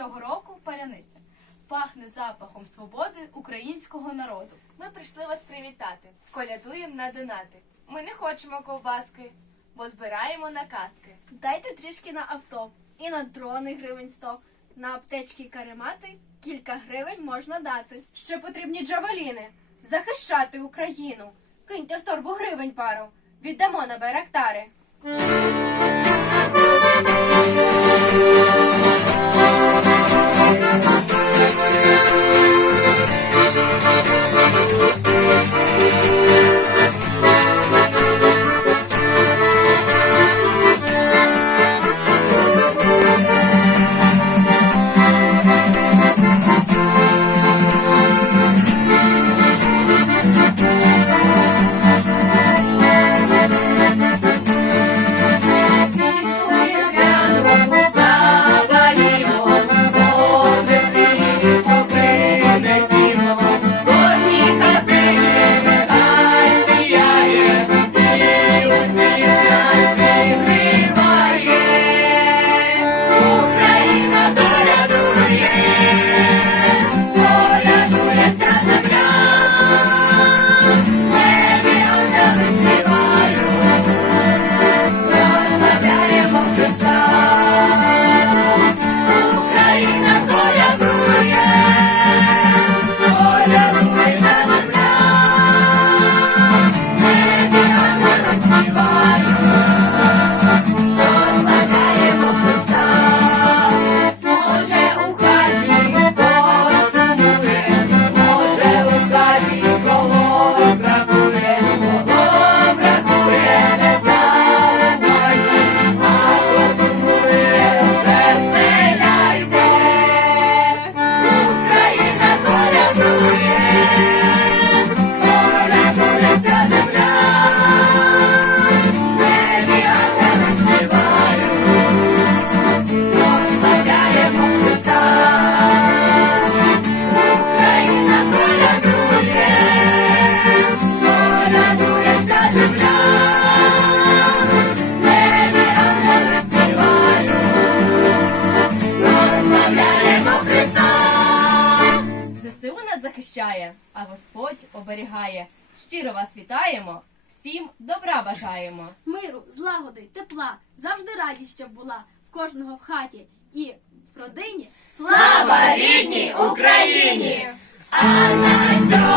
Цього року паляниця. Пахне запахом свободи українського народу. Ми прийшли вас привітати. Колядуємо на донати. Ми не хочемо ковбаски, бо збираємо на каски. Дайте трішки на авто і на дрони гривень 100. На аптечки каремати кілька гривень можна дати. Ще потрібні джавеліни. Захищати Україну. Киньте в торбу гривень пару. Віддамо на байрактари. Захищає, а Господь оберігає. Щиро вас вітаємо, всім добра бажаємо. Миру, злагоди, тепла, завжди радість, щоб була в кожного в хаті і в родині. Слава рідній Україні! А